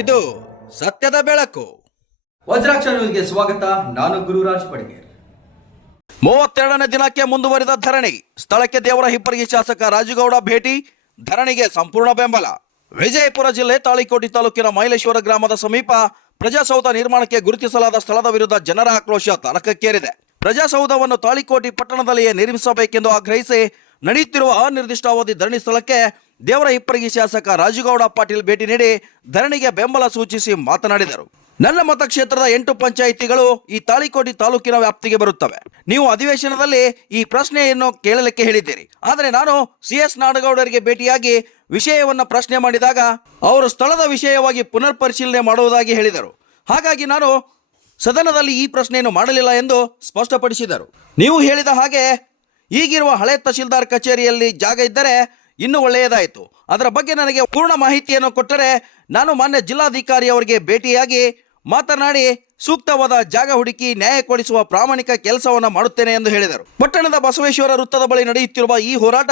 ಇದು ಸತ್ಯದ ಬೆಳಕು. ವಜ್ರಾಕ್ಷ ನ್ಯೂಸ್ಗೆ ಸ್ವಾಗತ. ನಾನು ಗುರುರಾಜ್ ಬಡಿಗೇರ್. 32ನೇ ದಿನಕ್ಕೆ ಮುಂದುವರಿದ ಧರಣಿ. ಸ್ಥಳಕ್ಕೆ ದೇವರ ಹಿಪ್ಪರಗಿ ಶಾಸಕ ರಾಜುಗೌಡ ಭೇಟಿ. ಧರಣಿಗೆ ಸಂಪೂರ್ಣ ಬೆಂಬಲ. ವಿಜಯಪುರ ಜಿಲ್ಲೆ ತಾಳಿಕೋಟೆ ತಾಲೂಕಿನ ಮೈಲೇಶ್ವರ ಗ್ರಾಮದ ಸಮೀಪ ಪ್ರಜಾಸೌಧ ನಿರ್ಮಾಣಕ್ಕೆ ಗುರುತಿಸಲಾದ ಸ್ಥಳದ ವಿರುದ್ಧ ಜನರ ಆಕ್ರೋಶ ತಾರಕಕ್ಕೇರಿದೆ. ಪ್ರಜಾಸೌಧವನ್ನು ತಾಳಿಕೋಟೆ ಪಟ್ಟಣದಲ್ಲಿಯೇ ನಿರ್ಮಿಸಬೇಕೆಂದು ಆಗ್ರಹಿಸಿ ನಡೆಯುತ್ತಿರುವ ಅನಿರ್ದಿಷ್ಟಾವಧಿ ಧರಣಿ ಸ್ಥಳಕ್ಕೆ ದೇವರ ಹಿಪ್ಪರಗಿ ಶಾಸಕ ರಾಜುಗೌಡ ಪಾಟೀಲ್ ಭೇಟಿ ನೀಡಿ ಧರಣಿಗೆ ಬೆಂಬಲ ಸೂಚಿಸಿ ಮಾತನಾಡಿದರು. ನನ್ನ ಮತಕ್ಷೇತ್ರದ 8 ಪಂಚಾಯಿತಿಗಳು ಈ ತಾಳಿಕೋಟೆ ತಾಲೂಕಿನ ವ್ಯಾಪ್ತಿಗೆ ಬರುತ್ತವೆ. ನೀವು ಅಧಿವೇಶನದಲ್ಲಿ ಈ ಪ್ರಶ್ನೆಯನ್ನು ಕೇಳಲಿಕ್ಕೆ ಹೇಳಿದ್ದೀರಿ. ಆದರೆ ನಾನು CS ನಾಡಗೌಡರಿಗೆ ಭೇಟಿಯಾಗಿ ವಿಷಯವನ್ನು ಪ್ರಶ್ನೆ ಮಾಡಿದಾಗ ಅವರು ಸ್ಥಳದ ವಿಷಯವಾಗಿ ಪುನರ್ ಪರಿಶೀಲನೆ ಮಾಡುವುದಾಗಿ ಹೇಳಿದರು. ಹಾಗಾಗಿ ನಾನು ಸದನದಲ್ಲಿ ಈ ಪ್ರಶ್ನೆಯನ್ನು ಮಾಡಲಿಲ್ಲ ಎಂದು ಸ್ಪಷ್ಟಪಡಿಸಿದರು. ನೀವು ಹೇಳಿದ ಹಾಗೆ ಈಗಿರುವ ಹಳೆ ತಹಶೀಲ್ದಾರ್ ಕಚೇರಿಯಲ್ಲಿ ಜಾಗ ಇದ್ದರೆ ಇನ್ನೂ ಒಳ್ಳೆಯದಾಯಿತು. ಅದರ ಬಗ್ಗೆ ನನಗೆ ಪೂರ್ಣ ಮಾಹಿತಿಯನ್ನು ಕೊಟ್ಟರೆ ನಾನು ಮಾನ್ಯ ಜಿಲ್ಲಾಧಿಕಾರಿ ಅವರಿಗೆ ಭೇಟಿಯಾಗಿ ಮಾತನಾಡಿ ಸೂಕ್ತವಾದ ಜಾಗ ಹುಡುಕಿ ನ್ಯಾಯ ಕೊಡಿಸುವ ಪ್ರಾಮಾಣಿಕ ಕೆಲಸವನ್ನು ಮಾಡುತ್ತೇನೆ ಎಂದು ಹೇಳಿದರು. ಪಟ್ಟಣದ ಬಸವೇಶ್ವರ ವೃತ್ತದ ಬಳಿ ನಡೆಯುತ್ತಿರುವ ಈ ಹೋರಾಟ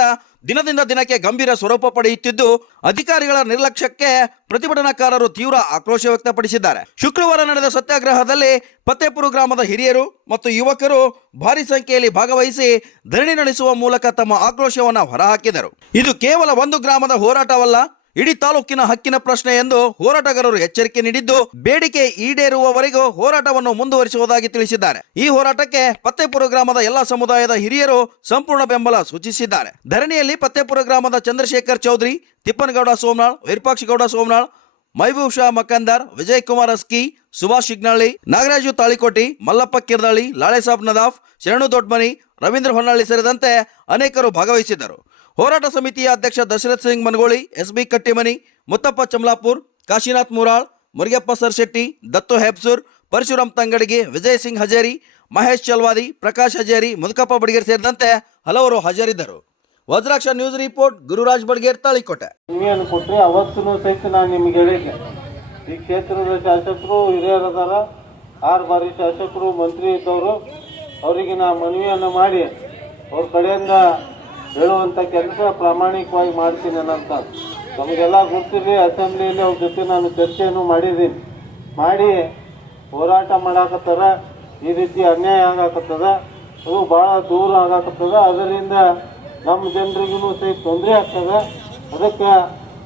ದಿನದಿಂದ ದಿನಕ್ಕೆ ಗಂಭೀರ ಸ್ವರೂಪ ಪಡೆಯುತ್ತಿದ್ದು, ಅಧಿಕಾರಿಗಳ ನಿರ್ಲಕ್ಷ್ಯಕ್ಕೆ ಪ್ರತಿಭಟನಾಕಾರರು ತೀವ್ರ ಆಕ್ರೋಶ ವ್ಯಕ್ತಪಡಿಸಿದ್ದಾರೆ. ಶುಕ್ರವಾರ ನಡೆದ ಸತ್ಯಾಗ್ರಹದಲ್ಲಿ ಫತ್ತೇಪುರ ಗ್ರಾಮದ ಹಿರಿಯರು ಮತ್ತು ಯುವಕರು ಭಾರಿ ಸಂಖ್ಯೆಯಲ್ಲಿ ಭಾಗವಹಿಸಿ ಧರಣಿ ನಡೆಸುವ ಮೂಲಕ ತಮ್ಮ ಆಕ್ರೋಶವನ್ನು ಹೊರಹಾಕಿದರು. ಇದು ಕೇವಲ ಒಂದು ಗ್ರಾಮದ ಹೋರಾಟವಲ್ಲ, ಇಡೀ ತಾಲೂಕಿನ ಹಕ್ಕಿನ ಪ್ರಶ್ನೆ ಎಂದು ಹೋರಾಟಗಾರರು ಎಚ್ಚರಿಕೆ ನೀಡಿದ್ದು, ಬೇಡಿಕೆ ಈಡೇರುವವರೆಗೂ ಹೋರಾಟವನ್ನು ಮುಂದುವರಿಸುವುದಾಗಿ ತಿಳಿಸಿದ್ದಾರೆ. ಈ ಹೋರಾಟಕ್ಕೆ ಫತ್ತೇಪುರ ಗ್ರಾಮದ ಎಲ್ಲಾ ಸಮುದಾಯದ ಹಿರಿಯರು ಸಂಪೂರ್ಣ ಬೆಂಬಲ ಸೂಚಿಸಿದ್ದಾರೆ. ಧರಣಿಯಲ್ಲಿ ಫತ್ತೇಪುರ ಗ್ರಾಮದ ಚಂದ್ರಶೇಖರ್ ಚೌಧರಿ, ತಿಪ್ಪನಗೌಡ ಸೋಮನಾಳ್, ವಿರೂಪಾಕ್ಷಗೌಡ ಸೋಮನಾಳ್, ಮೈಬೂಬ್ ಶಾ ಮಕಂದರ್, ವಿಜಯ್ ಕುಮಾರ್ ಅಸ್ಕಿ, ಸುಭಾಷ್ ಶಿಗ್ನಳ್ಳಿ, ನಾಗರಾಜು ತಾಳಿಕೋಟಿ, ಮಲ್ಲಪ್ಪ ಕಿರ್ದಳ್ಳಿ, ಲಾಳೆಸಾಬ್ ನದಾಫ್, ಶರಣು ದೊಡ್ಮನಿ, ರವೀಂದ್ರ ಹೊನ್ನಳ್ಳಿ ಸೇರಿದಂತೆ ಅನೇಕರು ಭಾಗವಹಿಸಿದ್ದರು. ಹೋರಾಟ ಸಮಿತಿಯ ಅಧ್ಯಕ್ಷ ದಶರಥ್ ಸಿಂಗ್ ಮನಗೋಳಿ, SB ಕಟ್ಟಿಮನಿ, ಮುತ್ತಪ್ಪ ಚಮಲಾಪುರ್, ಕಾಶಿನಾಥ್ ಮುರಾಳ್, ಮುರಿಗೆಪ್ಪ ಸರ್ಶೆಟ್ಟಿ, ದತ್ತು ಹೆಬ್ಸೂರ್, ಪರಶುರಾಮ್ ತಂಗಡಿಗೆ, ವಿಜಯ್ ಸಿಂಗ್ ಹಜೇರಿ, ಮಹೇಶ್ ಚಲ್ವಾದಿ, ಪ್ರಕಾಶ್ ಹಜೇರಿ, ಮುದುಕಪ್ಪ ಬಡಿಗೇರ್ ಸೇರಿದಂತೆ ಹಲವರು ಹಾಜರಿದ್ದರು. Vajraksha news report, Gururaj Badiger, Talikote. ನೀವೇನು ಕೊಟ್ಟರೆ ಅವತ್ತೂ ಸಹಿತ ನಾನು ನಿಮ್ಗೆ ಹೇಳಿದ್ದೆ, ಈ ಕ್ಷೇತ್ರದ ಶಾಸಕರು ಹಿರಿಯರದಾರ, 6 ಬಾರಿ ಶಾಸಕರು ಮಂತ್ರಿ ಇದ್ದವರು, ಅವರಿಗೆ ನಾ ಮನವಿಯನ್ನು ಮಾಡಿ ಅವ್ರ ಕಡೆಯಿಂದ ಹೇಳುವಂಥ ಕೆಲಸ ಪ್ರಾಮಾಣಿಕವಾಗಿ ಮಾಡ್ತೀನಿ ಅನ್ನೋಂಥ ನಮಗೆಲ್ಲ ಗೊತ್ತಿರಲಿ. ಅಸೆಂಬ್ಲಿಯಲ್ಲಿ ಅವ್ರ ಜೊತೆ ನಾನು ಚರ್ಚೆಯನ್ನು ಮಾಡಿದ್ದೀನಿ. ಮಾಡಿ ಹೋರಾಟ ಮಾಡಾಕತ್ತಾರ, ಈ ರೀತಿ ಅನ್ಯಾಯ ಆಗಾಕತ್ತದ, ಅದು ಭಾಳ ದೂರ ಆಗಾಕತ್ತದ, ಅದರಿಂದ ನಮ್ಮ ಜನರಿಗೂ ಸಹಿತ ತೊಂದರೆ ಆಗ್ತದೆ. ಅದಕ್ಕೆ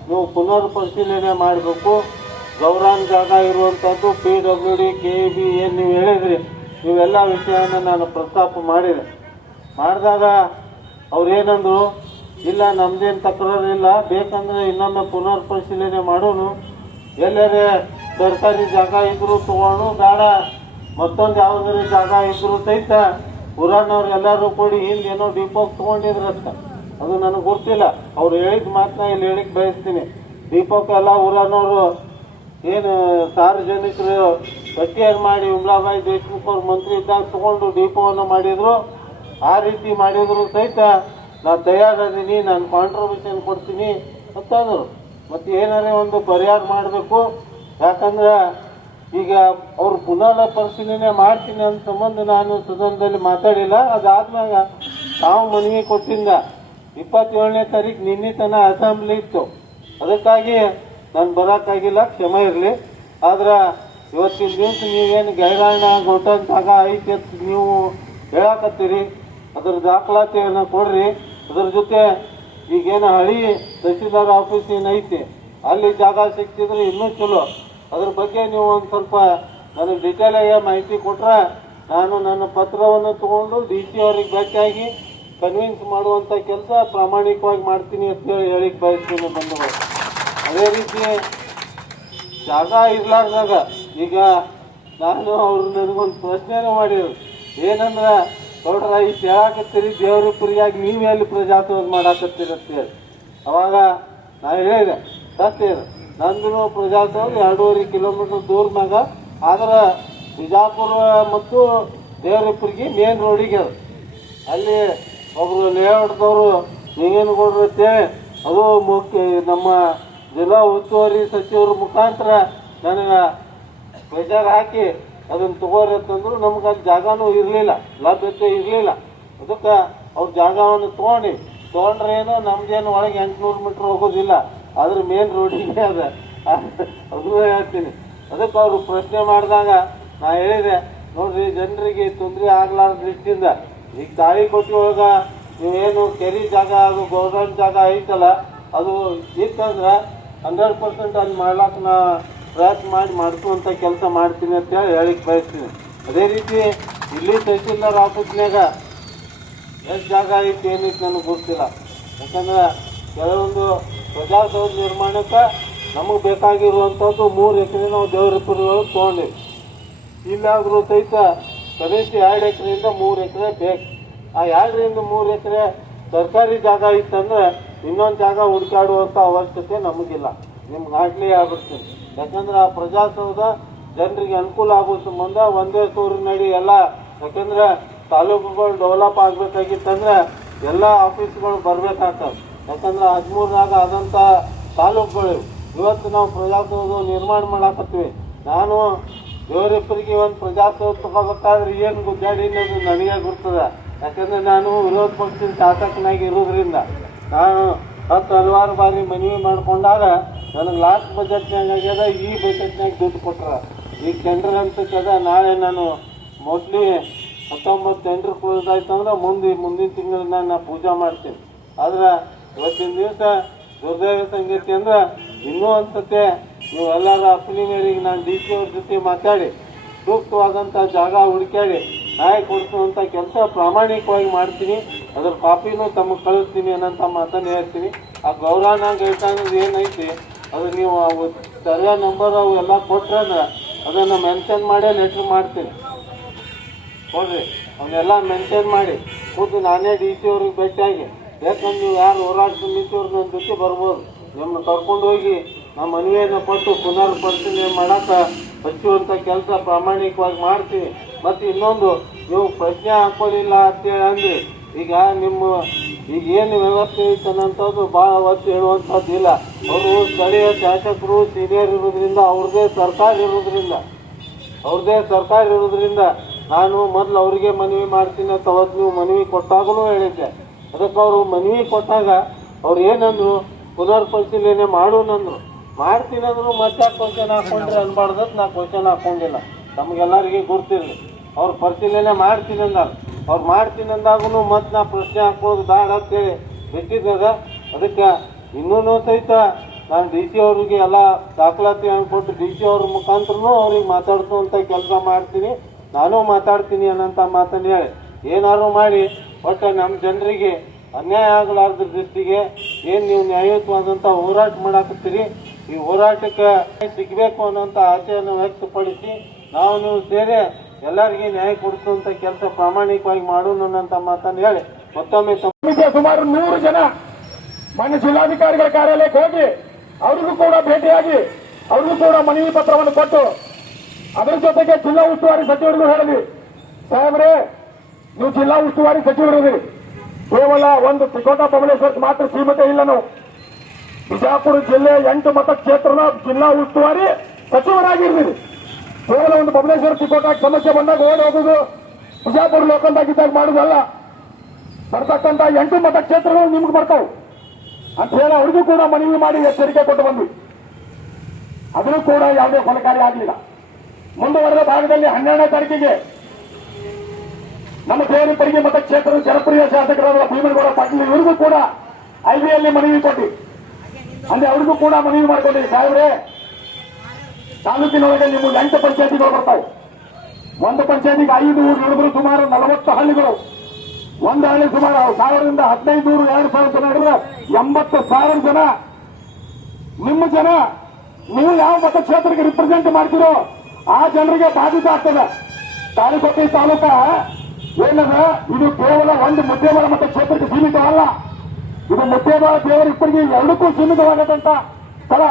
ನೀವು ಪುನರ್ ಪರಿಶೀಲನೆ ಮಾಡಬೇಕು. ಗೌರಾನ್ ಜಾಗ ಇರುವಂಥದ್ದು PWD KEB ಏನು ನೀವು ಹೇಳಿದ್ರಿ, ಇವೆಲ್ಲ ವಿಷಯವನ್ನು ನಾನು ಪ್ರಸ್ತಾಪ ಮಾಡಿದಾಗ ಅವ್ರೇನಂದ್ರು, ಇಲ್ಲ ನಮ್ದೇನು ತಕರಾರು ಇಲ್ಲ, ಬೇಕಂದ್ರೆ ಇನ್ನೊಮ್ಮೆ ಪುನರ್ ಪರಿಶೀಲನೆ ಮಾಡೋನು, ಎಲ್ಲರೇ ಸರ್ಕಾರಿ ಜಾಗ ಇದ್ರು ತಗೊಂಡು, ಬೇಡ ಮತ್ತೊಂದು ಯಾವುದಾದ್ರು ಜಾಗ ಇದ್ರು ಸಹಿತ ಪುರಾಣವ್ರು ಎಲ್ಲರೂ ಕೂಡಿ ಹಿಂದೆ ಏನೋ ಡಿಪೋಗೆ ತೊಗೊಂಡಿದ್ರಷ್ಟ, ಅದು ನನಗೆ ಗೊತ್ತಿಲ್ಲ. ಅವ್ರು ಹೇಳಿದ ಮಾತನ್ನ ಇಲ್ಲಿ ಹೇಳಿಕ್ಕೆ ಬಯಸ್ತೀನಿ. ಡಿಪೋಕ್ಕೆ ಎಲ್ಲ ಊರನವರು ಏನು ಸಾರ್ವಜನಿಕರು ಕಟ್ಟಿಯನ್ನು ಮಾಡಿ ಉಮ್ಲಾಬಾಯಿ ದೇಶಮುಖ್ ಅವ್ರ ಮಂತ್ರಿ ಇದ್ದಾಗ ತಗೊಂಡು ಡಿಪೋವನ್ನು ಮಾಡಿದ್ರು. ಆ ರೀತಿ ಮಾಡಿದ್ರು ಸಹಿತ ನಾನು ತಯಾರಿದ್ದೀನಿ, ನಾನು ಕಾಂಟ್ರಿಬ್ಯೂಷನ್ ಕೊಡ್ತೀನಿ ಅಂತಂದರು. ಮತ್ತು ಏನಾರೇ ಒಂದು ಪರಿಹಾರ ಮಾಡಬೇಕು. ಯಾಕಂದ್ರೆ ಈಗ ಅವ್ರು ಪುನಃ ಪರಿಶೀಲನೆ ಮಾಡ್ತೀನಿ ಅಂತ ಸಂಬಂಧ ನಾನು ಸದನದಲ್ಲಿ ಮಾತಾಡಿಲ್ಲ. ಅದಾದ್ಮ್ಯಾಗ ತಾವು ಮನವಿ ಕೊಟ್ಟಿಂದ 27ನೇ ತಾರೀಕು ನಿನ್ನೆ ತನಕ ಅಸೆಂಬ್ಲಿ ಇತ್ತು, ಅದಕ್ಕಾಗಿ ನಾನು ಬರೋಕ್ಕಾಗಿಲ್ಲ, ಕ್ಷಮೆ ಇರಲಿ. ಆದ್ರೆ ಇವತ್ತಿನ ದಿವಸ ನೀವೇನು ಗೈರಾಣ ಗೊಟ್ಟಂತಾಗ ಐತೆ ನೀವು ಹೇಳಕತ್ತೀರಿ, ಅದರ ದಾಖಲಾತಿಯನ್ನು ಕೊಡ್ರಿ. ಅದರ ಜೊತೆ ಈಗೇನು ಹಳಿ ತಹಸೀಲ್ದಾರ್ ಆಫೀಸ್ ಏನೈತಿ ಅಲ್ಲಿ ಜಾಗ ಸಿಗ್ತಿದ್ರೆ ಇನ್ನೂ ಚಲೋ. ಅದ್ರ ಬಗ್ಗೆ ನೀವು ಒಂದು ಸ್ವಲ್ಪ ನನಗೆ ಡಿಟೇಲಾಗಿ ಮಾಹಿತಿ ಕೊಟ್ರೆ ನಾನು ನನ್ನ ಪತ್ರವನ್ನು ತಗೊಂಡು DC ಅವ್ರಿಗೆ ಭೇಟಿಯಾಗಿ ಕನ್ವಿನ್ಸ್ ಮಾಡುವಂಥ ಕೆಲಸ ಪ್ರಾಮಾಣಿಕವಾಗಿ ಮಾಡ್ತೀನಿ ಅಂತೇಳಿ ಹೇಳಿಕ್ಕೆ ಬಯಸ್ತೀನಿ ಬಂಧುಗಳು. ಅದೇ ರೀತಿ ಜಾಗ ಇರ್ಲಾರ್ದಾಗ ಈಗ ನಾನು ಅವ್ರು ನನಗೊಂದು ಪ್ರಶ್ನೆನೂ ಮಾಡಿದ್ರು, ಏನಂದ್ರೆ ನೋಡ್ರ ಈ ಹೇಳಾಕತ್ತೀರಿ ದೇವರಿಪುರಿಯಾಗಿ ನೀವು ಎಲ್ಲಿ ಪ್ರಜಾಸೌಧ ಮಾಡಾಕತ್ತೀರಿ ಅಂತೇಳಿ. ಅವಾಗ ನಾನು ಹೇಳಿದೆ, ಸತ್ಯ ಇದೆ, ನಂದು ಪ್ರಜಾಸೌಧ 2.5 ಕಿಲೋಮೀಟರ್ ದೂರನಾಗ, ಆದ್ರೆ ಬಿಜಾಪುರ ಮತ್ತು ದೇವರಿಪುರಿಗೆ ಮೇನ್ ರೋಡಿಗೆ ಅದು. ಅಲ್ಲಿ ಒಬ್ಬರು ಲೇಔಟ್ದವರು ನೀವೇನು ಕೊಡ್ರಿ ಅಂತೇಳಿ ಅದು ನಮ್ಮ ಜಿಲ್ಲಾ ಉಸ್ತುವಾರಿ ಸಚಿವರ ಮುಖಾಂತರ ನನಗೆ ಪ್ರೆಷರ್ ಹಾಕಿ ಅದನ್ನು ತಗೋರಿ ಅಂತಂದ್ರು. ನಮ್ಗೆ ಅಲ್ಲಿ ಜಾಗನೂ ಇರಲಿಲ್ಲ, ಲಭ್ಯತೆ ಇರಲಿಲ್ಲ. ಅದಕ್ಕೆ ಅವ್ರ ಜಾಗವನ್ನು ತೊಗೊಂಡ್ರೆ ಏನೋ ನಮ್ದೇನು ಒಳಗೆ 800 ಮೀಟ್ರ್ ಹೋಗೋದಿಲ್ಲ, ಆದ್ರೆ ಮೇನ್ ರೋಡಿಗೆ ಅದ. ಅದು ಹೇಳ್ತೀನಿ. ಅದಕ್ಕೆ ಅವರು ಪ್ರಶ್ನೆ ಮಾಡಿದಾಗ ನಾ ಹೇಳಿದೆ, ನೋಡ್ರಿ ಜನರಿಗೆ ತೊಂದರೆ ಆಗ್ಲಾರ್ದ ದೃಷ್ಟಿಯಿಂದ ಈಗ ತಾಳಿಕೋಟೆ ಒಳಗ ನೀವೇನು ಕೆರಿ ಜಾಗ ಅದು ಗೌರ್ಮೆಂಟ್ ಜಾಗ ಐತಲ್ಲ, ಅದು ಇತ್ತಂದ್ರೆ 100% ಅಲ್ಲಿ ಮಾಡ್ಲಾಕ ನಾ ಪ್ರಯತ್ನ ಮಾಡಿಸುವಂತ ಕೆಲಸ ಮಾಡ್ತೀನಿ ಅಂತ ಹೇಳಿಕ್ ಬಯಸ್ತೀನಿ. ಅದೇ ರೀತಿ ಇಲ್ಲಿ ತಹಸೀಲ್ದಾರ್ ಆಫೀಸ್ನಾಗ ಎಷ್ಟು ಜಾಗ ಐತಿ ಏನೈತಿ ನನಗೆ ಗೊತ್ತಿಲ್ಲ. ಯಾಕಂದ್ರೆ ಕೆಲವೊಂದು ಪ್ರಜಾಸೌಧ ನಿರ್ಮಾಣಕ್ಕೆ ನಮಗೆ ಬೇಕಾಗಿರುವಂಥದ್ದು 3 ಎಕರೆ ನಾವು ದೇವರಪುರಗಳು ತೊಗೊಂಡಿವಿ. ಇಲ್ಲಾದ್ರೂ ಸಹಿತ ಕನಿಷ್ಠ 2 ಎಕರೆಯಿಂದ 3 ಎಕರೆ ಬೇಕು. ಆ 2ರಿಂದ 3 ಎಕರೆ ಸರ್ಕಾರಿ ಜಾಗ ಇತ್ತಂದ್ರೆ ಇನ್ನೊಂದು ಜಾಗ ಹುಡುಕಾಡುವಂಥ ಅವಶ್ಯಕತೆ ನಮಗಿಲ್ಲ. ನಿಮ್ಗೆ ಆಗ್ಲೇ ಆಗ್ಬಿಡ್ತೀನಿ. ಯಾಕಂದ್ರೆ ಆ ಪ್ರಜಾಸೌಧ ಜನರಿಗೆ ಅನುಕೂಲ ಆಗೋ ಸಂಬಂಧ ಒಂದೇ ಸೂರಿನಡಿ ಎಲ್ಲ, ಯಾಕಂದ್ರೆ ತಾಲೂಕುಗಳು ಡೆವಲಪ್ ಆಗ್ಬೇಕಾಗಿತ್ತಂದ್ರೆ ಎಲ್ಲ ಆಫೀಸ್ಗಳು ಬರ್ಬೇಕಾಗ್ತವೆ. ಯಾಕಂದ್ರೆ 13 ಆದಂಥ ತಾಲೂಕುಗಳು ಇವತ್ತು ನಾವು ಪ್ರಜಾಸೌಧ ನಿರ್ಮಾಣ ಮಾಡಾಕತ್ತೀವಿ. ನಾನು ದೇವರಪ್ಪರಿಗೆ ಒಂದು ಪ್ರಜಾಸೌಧ ತಗೋಬೇಕಾದ್ರೆ ಏನು ಗುದ್ದಾಡಿ ಅನ್ನೋದು ನನಗೆ ಗೊತ್ತದೆ. ಯಾಕಂದ್ರೆ ನಾನು ವಿರೋಧ ಪಕ್ಷದ ಶಾಸಕನಾಗಿ ಇರೋದ್ರಿಂದ ನಾನು ಹಲವಾರು ಬಾರಿ ಮನವಿ ಮಾಡ್ಕೊಂಡಾಗ ನನಗೆ ಲಾಸ್ಟ್ ಬಜೆಟ್ನಾಗ ಆಗ್ಯದ, ಈ ಬಜೆಟ್ನಾಗ ದುಡ್ಡು ಕೊಟ್ರ. ಈಗ ಟೆಂಡರ್ ಅಂತಕ್ಕದ ನಾಳೆ ನಾನು ಮೋಸ್ಟ್ಲಿ 19 ಟೆಂಡರ್ ಕ್ಲೋಸ್ ಆಯ್ತು ಅಂದ್ರೆ ಮುಂದಿನ ತಿಂಗಳಿಂದ ನಾನು ಪೂಜೆ ಮಾಡ್ತೀನಿ. ಆದ್ರೆ ಇವತ್ತಿನ ದಿವಸ ದುರ್ದೈವ ಸಂಗತಿ ಅಂದ್ರೆ ಇನ್ನೂ ಅನ್ಸತ್ತೆ ನೀವೆಲ್ಲರ ಅಪ್ಪನಿ ಮೇರೆಗೆ ನಾನು DC ಅವ್ರ ಜೊತೆ ಮಾತಾಡಿ ಸೂಕ್ತವಾದಂಥ ಜಾಗ ಹುಡುಕಾಡಿ ನ್ಯಾಯ ಕೊಡಿಸುವಂಥ ಕೆಲಸ ಪ್ರಾಮಾಣಿಕವಾಗಿ ಮಾಡ್ತೀನಿ. ಅದ್ರ ಕಾಪಿನೂ ತಮಗೆ ಕಳಿಸ್ತೀನಿ ಅನ್ನೋಂಥ ಮಾತನ್ನು ಹೇಳ್ತೀನಿ. ಆ ಗೌರವನಾಗ ಅನ್ನೋದು ಏನೈತಿ ಅದು ನೀವು ಸರ್ವೆ ನಂಬರ್ ಅವು ಎಲ್ಲ ಕೊಟ್ರೆ ಅಂದ್ರೆ ಅದನ್ನು ಮೆನ್ಷನ್ ಮಾಡೇ ಲೆಟ್ರ್ ಮಾಡ್ತೀನಿ. ನೋಡ್ರಿ ಅವನ್ನೆಲ್ಲ ಮೆನ್ಷನ್ ಮಾಡಿ ಖುದ್ದು ನಾನೇ DC ಅವ್ರಿಗೆ ಭೇಟಿಯಾಗಿ, ಯಾಕಂದ್ರೆ ನೀವು ಯಾರು ಹೋರಾಟ ಸಮಿತಿಯವ್ರು ನನ್ನ ಜೊತೆ ಬರ್ಬೋದು, ನಿಮ್ಮನ್ನ ಕರ್ಕೊಂಡು ಹೋಗಿ ನಮ್ಮ ಮನವಿಯನ್ನು ಕೊಟ್ಟು ಪುನರ್ ಪರಿಶೀಲನೆ ಮಾಡಕ್ಕೆ ಹಚ್ಚುವಂಥ ಕೆಲಸ ಪ್ರಾಮಾಣಿಕವಾಗಿ ಮಾಡ್ತೀವಿ. ಮತ್ತು ಇನ್ನೊಂದು, ನೀವು ಪ್ರಶ್ನೆ ಹಾಕೊಳ್ಳಿಲ್ಲ ಅಂತೇಳಿ ಅಂದ್ರೆ ಈಗ ಈಗ ಏನು ವ್ಯವಸ್ಥೆ ಐತೆ ಅನ್ನೋಂಥದ್ದು ಭಾಳ ಒತ್ತು ಹೇಳುವಂಥದ್ದು ಇಲ್ಲ. ಅವರು ಸ್ಥಳೀಯ ಶಾಸಕರು ಸೀನಿಯರ್ ಇರೋದ್ರಿಂದ ಅವ್ರದ್ದೇ ಸರ್ಕಾರ ಇರೋದ್ರಿಂದ ನಾನು ಮೊದಲು ಅವರಿಗೆ ಮನವಿ ಮಾಡ್ತೀನಿ ಅಂತ ಅವತ್ತು ನೀವು ಮನವಿ ಕೊಟ್ಟಾಗೂ ಹೇಳಿದ್ದೆ. ಅದಕ್ಕೆ ಅವರು ಮನವಿ ಕೊಟ್ಟಾಗ ಅವ್ರು ಏನಂದ್ರು, ಪುನರ್ ಪರಿಶೀಲನೆ ಮಾಡೋಣಂದ್ರು. ಮಾಡ್ತೀನಂದ್ರು ಮತ್ತೆ ಕ್ವಶನ್ ಹಾಕೊಂಡ್ರೆ ಅನ್ಬಾರ್ದತ್ ನಾ ಕ್ವಶನ್ ಹಾಕೊಂಡಿಲ್ಲ. ನಮಗೆಲ್ಲರಿಗೆ ಗುರ್ತಿರಲಿ. ಅವ್ರು ಪರಿಶೀಲನೆ ಮಾಡ್ತೀನಂದಾಗೂ ಮತ್ತೆ ನಾ ಪ್ರಶ್ನೆ ಹಾಕೋದು ಬೇಡ ಅಂತೇಳಿ ಬಿಟ್ಟಿದ್ದದ. ಅದಕ್ಕೆ ಇನ್ನೂ ಸಹಿತ ನಾನು DC ಅವ್ರಿಗೆ ಎಲ್ಲ ದಾಖಲಾತಿ ಅನ್ಕೊಟ್ಟು DC ಅವ್ರ ಮುಖಾಂತರನೂ ಅವ್ರಿಗೆ ಮಾತಾಡ್ಸುವಂಥ ಕೆಲಸ ಮಾಡ್ತೀನಿ, ನಾನು ಮಾತಾಡ್ತೀನಿ ಅನ್ನೋಂಥ ಮಾತನ್ನು ಹೇಳಿ ಏನಾದ್ರು ಮಾಡಿ ಒಟ್ಟು ನಮ್ಮ ಜನರಿಗೆ ಅನ್ಯಾಯ ಆಗಲಾರ್ದ ದೃಷ್ಟಿಗೆ ಏನು ನೀವು ನ್ಯಾಯಯುತವಾದಂಥ ಹೋರಾಟ ಮಾಡಾಕತ್ತೀರಿ, ಈ ಹೋರಾಟಕ್ಕೆ ಸಿಗಬೇಕು ಅನ್ನೋಂಥ ಆಶೆಯನ್ನು ವ್ಯಕ್ತಪಡಿಸಿ ನೀವು ಸೇರಿ ಎಲ್ಲರಿಗೆ ನ್ಯಾಯ ಕೊಡಿಸುವಂಥ ಕೆಲಸ ಪ್ರಾಮಾಣಿಕವಾಗಿ ಮಾಡೋಣ ಅನ್ನೋಂಥ ಮಾತನ್ನು ಹೇಳಿ ಮತ್ತೊಮ್ಮೆ ಸುಮಾರು 100 ಜನ ಮಾನ್ಯ ಜಿಲ್ಲಾಧಿಕಾರಿಗಳ ಕಾರ್ಯಾಲಯಕ್ಕೆ ಹೋಗಿ ಅವ್ರಿಗೂ ಕೂಡ ಭೇಟಿಯಾಗಿ ಅವ್ರಿಗೂ ಕೂಡ ಮನವಿ ಪತ್ರವನ್ನು ಕೊಟ್ಟು ಅದರ ಜೊತೆಗೆ ಜಿಲ್ಲಾ ಉಸ್ತುವಾರಿ ಸಚಿವರಿಗೂ ಹೇಳಿದ್ವಿ, ಸಾಹೇಬ್ರೆ ನೀವು ಜಿಲ್ಲಾ ಉಸ್ತುವಾರಿ ಸಚಿವರಿದ್ರಿ, ಕೇವಲ ಒಂದು ತಿಕೋಟ ಬಬಲೇಶ್ವರಕ್ಕೆ ಮಾತ್ರ ಸೀಮಿತ ಇಲ್ಲ. ನಾವು ಬಿಜಾಪುರ ಜಿಲ್ಲೆ 8 ಮತಕ್ಷೇತ್ರದ ಜಿಲ್ಲಾ ಉಸ್ತುವಾರಿ ಸಚಿವರಾಗಿರ್ತೀರಿ. ಕೇವಲ ಒಂದು ಬಬಲೇಶ್ವರ ತಿಕೋಟ ಸಮಸ್ಯೆ ಬಂದಾಗ ಓಡಿ ಹೋಗುದು, ಬಿಜಾಪುರ ಲೋಕಲ್ದಾಗಿದ್ದಾಗ ಮಾಡುದಲ್ಲ. ಬರ್ತಕ್ಕಂಥ 8 ಮತಕ್ಷೇತ್ರಗಳು ನಿಮ್ಗೆ ಬರ್ತಾವೆ ಅಂತ ಹೇಳಿ ಅವ್ರಿಗೂ ಕೂಡ ಮನವಿ ಮಾಡಿ ಎಚ್ಚರಿಕೆ ಕೊಟ್ಟು ಬಂದ್ವಿ. ಅದನ್ನು ಕೂಡ ಯಾವುದೇ ಫಲಕಾರಿ ಆಗಲಿಲ್ಲ. ಮುಂದುವರೆದ ಭಾಗದಲ್ಲಿ 12ನೇ ತಾರೀಕಿಗೆ ನಮ್ಮ ದೇವರಪರಿಗೆ ಮತಕ್ಷೇತ್ರದ ಜನಪ್ರಿಯ ಶಾಸಕರಾದ ಭೀಮನಗೌಡ ಪಾಟೀಲ್ ಇವರಿಗೂ ಕೂಡ IBಯಲ್ಲಿ ಮನವಿ ಕೊಟ್ಟು ಅಂದ್ರೆ ಅವ್ರಿಗೂ ಕೂಡ ಮನವಿ ಮಾಡ್ಕೊಂಡಿವಿ, ಸಾಹೇಬ್ರೆ ತಾಲೂಕಿನೊಳಗೆ ನಿಮ್ಮ 8 ಪಂಚಾಯತಿಗಳು ಬರ್ತಾವೆ. ಒಂದು ಪಂಚಾಯತಿಗೆ 5 ಊರು ಹಿಡಿದ್ರು ಸುಮಾರು 40 ಹಳ್ಳಿಗಳು. ಒಂದು ಹಳ್ಳಿ ಸುಮಾರು 1000 ರಿಂದ 1500 2000 ಜನ ಹಿಡಿದ್ರೆ 80,000 ಜನ. ನಿಮ್ಮ ಜನ ನೀವು ಯಾವ ಮತಕ್ಷೇತ್ರಕ್ಕೆ ರಿಪ್ರೆಸೆಂಟ್ ಮಾಡ್ತೀರೋ ಆ ಜನರಿಗೆ ಬಾಧಿತ ಆಗ್ತದೆ. ತಾಳಿಕೋಟೆ ತಾಲೂಕ ಏನದ, ಇದು ಕೇವಲ ಒಂದು ಮುದ್ದೇಬಾಳ ಮತಕ್ಷೇತ್ರಕ್ಕೆ ಸೀಮಿತವಲ್ಲ. ಇದು ಮುದ್ದೇಬಾಳ ದೇವರಿಪ್ಪರಿಗೆ ಎರಡಕ್ಕೂ ಸೀಮಿತವಾಗದಂತ ಸ್ಥಳ.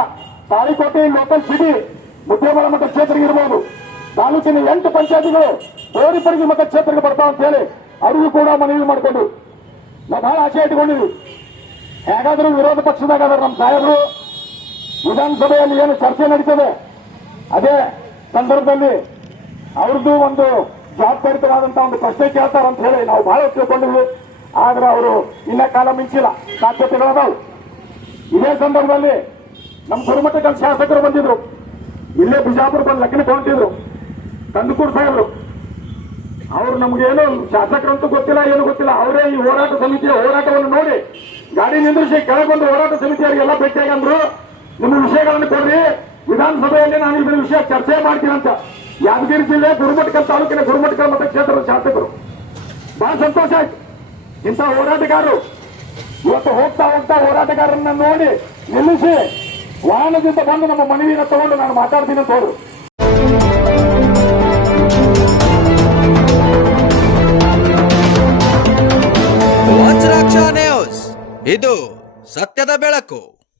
ತಾಳಿಕೋಟೆ ಲೋಕಲ್ ಸಿಟಿ ಮುದ್ದೇಬಾಳ ಮತಕ್ಷೇತ್ರಕ್ಕೆ ಇರಬಹುದು. ತಾಲೂಕಿನ 8 ಪಂಚಾಯತಿಗಳು ದೇವರಿಪ್ಪರಿಗೆ ಮತಕ್ಷೇತ್ರಕ್ಕೆ ಬರ್ತಾವ ಅಂತ ಹೇಳಿ ಅವರಿಗೂ ಕೂಡ ಮನವಿ ಮಾಡಿಕೊಂಡು ನಾವು ಬಹಳ ಆಸೆ ಇಟ್ಕೊಂಡಿದ್ವಿ. ಹೇಗಾದ್ರೂ ವಿರೋಧ ಪಕ್ಷದಾಗ ನಮ್ಮ ಸಾಹೇಬರು ವಿಧಾನಸಭೆಯಲ್ಲಿ ಏನು ಚರ್ಚೆ ನಡೀತದೆ ಅದೇ ಸಂದರ್ಭದಲ್ಲಿ ಅವ್ರದ್ದು ಒಂದು ಜವಾಬ್ದಾರಿತವಾದಂತಹ ಒಂದು ಪ್ರಶ್ನೆ ಕೇಳ್ತಾರಂತ ಹೇಳಿ ನಾವು ಬಹಳ ತಿಳ್ಕೊಂಡಿದ್ವಿ. ಆದ್ರೆ ಅವರು ಇನ್ನ ಕಾಲ ಮಿಂಚಿಲ್ಲ, ಸಾಧ್ಯತೆಗಳದಾವು. ಇದೇ ಸಂದರ್ಭದಲ್ಲಿ ನಮ್ಮ ಗುರುಮಠಕಲ್ ಶಾಸಕರು ಬಂದಿದ್ರು, ಇಲ್ಲೇ ಬಿಜಾಪುರ ಬಂದು ಲಗ್ನ ತಗೊಂಡಿದ್ರು, ಕಂದಕೂರ್ ಸಾಹೇಬ್ರು. ಅವ್ರು ನಮ್ಗೇನು ಶಾಸಕರಂತೂ ಗೊತ್ತಿಲ್ಲ, ಏನು ಗೊತ್ತಿಲ್ಲ. ಅವರೇ ಈ ಹೋರಾಟ ಸಮಿತಿಯ ಹೋರಾಟವನ್ನು ನೋಡಿ ಗಾಡಿ ನಿಂದ್ರಿಸಿ ಕೆಳಗೊಂದು ಹೋರಾಟ ಸಮಿತಿಯವರಿಗೆಲ್ಲ ಭೇಟಿಯಾಗಂದ್ರು, ನಿಮ್ಮ ವಿಷಯಗಳನ್ನು ಕೊಡ್ರಿ, ವಿಧಾನಸಭೆಯಲ್ಲಿ ನಾನು ಇದರ ವಿಷಯ ಚರ್ಚೆ ಮಾಡ್ತೀನಂತ. ಯಾದಗಿರಿ ಜಿಲ್ಲೆ ಗುರುಮಠಕಲ್ ತಾಲೂಕಿನ ಗುರುಮಠಕಲ್ ಮತಕ್ಷೇತ್ರದ ಶಾಸಕರು. ಬಹಳ ಸಂತೋಷ ಆಯ್ತು. ಇಂಥ ಹೋರಾಟಗಾರರು ಇವತ್ತು ಹೋಗ್ತಾ ಹೋಗ್ತಾ ಹೋರಾಟಗಾರರನ್ನ ನೋಡಿ ನಿಲ್ಲಿಸಿ ವಾಹನದಿಂದ ಬಂದು ನಮ್ಮ ಮನವಿಯನ್ನು ತಗೊಂಡು ನಾನು ಮಾತಾಡ್ತೀನಿ ಅಂತ ಹೋದ್ರು. ವಜ್ರಾಕ್ಷ ನ್ಯೂಸ್, ಇದು ಸತ್ಯದ ಬೆಳಕು.